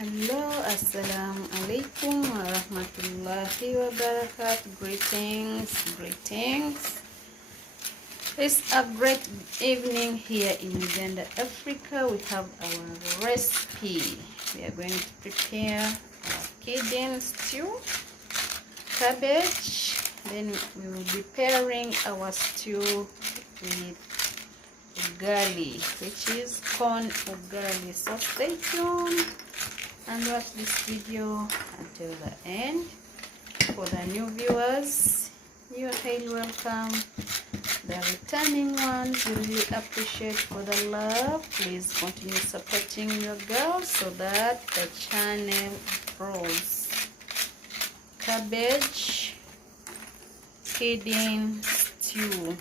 Hello, assalamu alaikum wa rahmatullahi wa barakatuh. Greetings. It's a great evening here in Uganda, Africa. We have our recipe. We are going to prepare our kidney stew, cabbage. Then we will be pairing our stew with ugali, which is corn ugali. So stay tuned and watch this video until the end. For the new viewers, you're highly welcome. The returning ones, we really appreciate for the love. Please continue supporting your girl so that the channel grows. Cabbage kidney stew.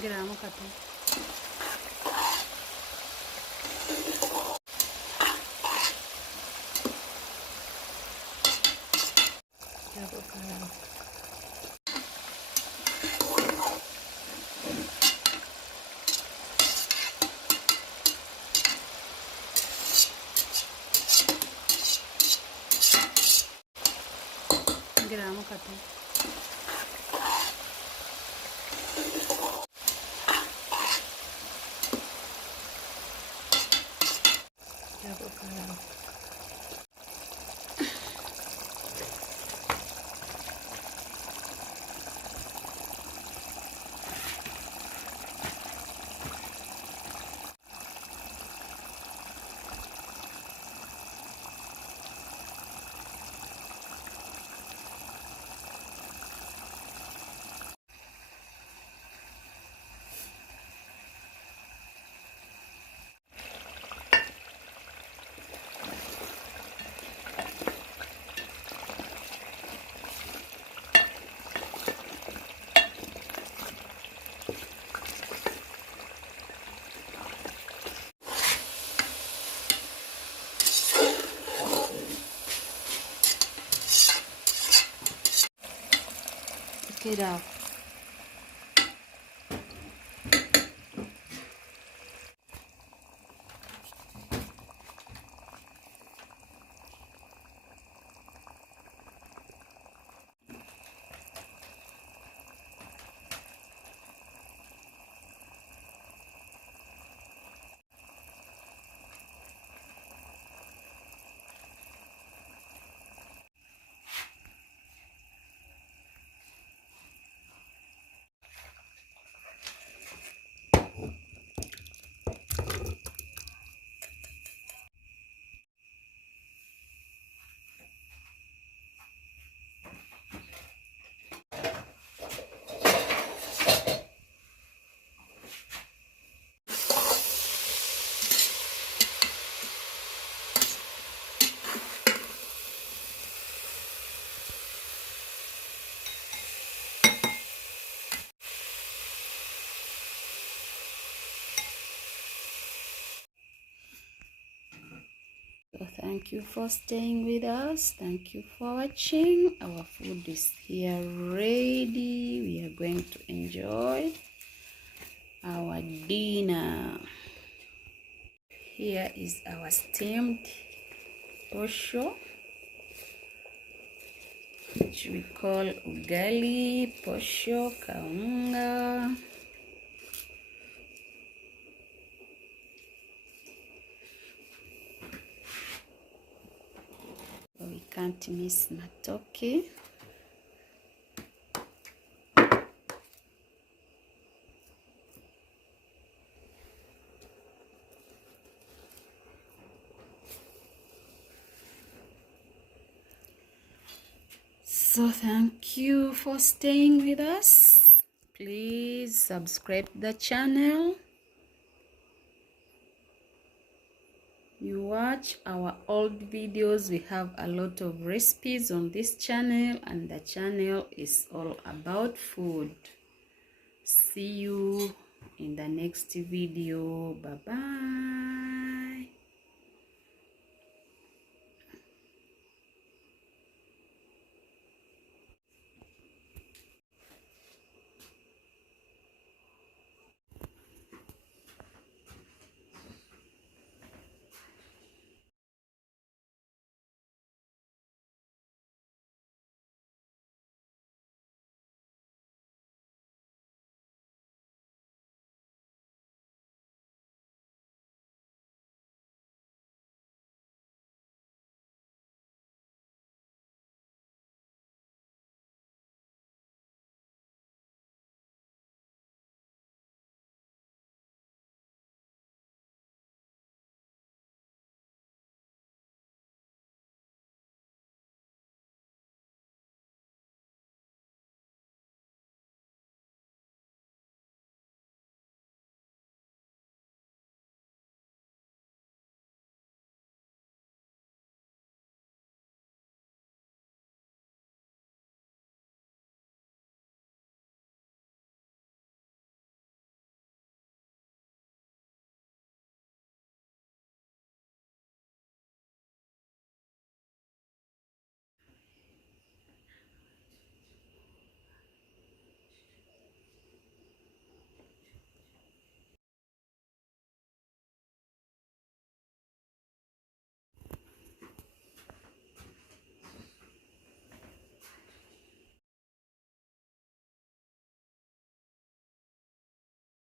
Gramo katu. Gramo katu. Take it out. So thank you for staying with us. Thank you for watching. Our food is here ready. We are going to enjoy our dinner. Here is our steamed posho, which we call ugali, posho, kaunga. We can't miss matoke. So thank you for staying with us. Please subscribe to the channel. You watch our old videos. We have a lot of recipes on this channel, and the channel is all about food. See you in the next video. Bye bye.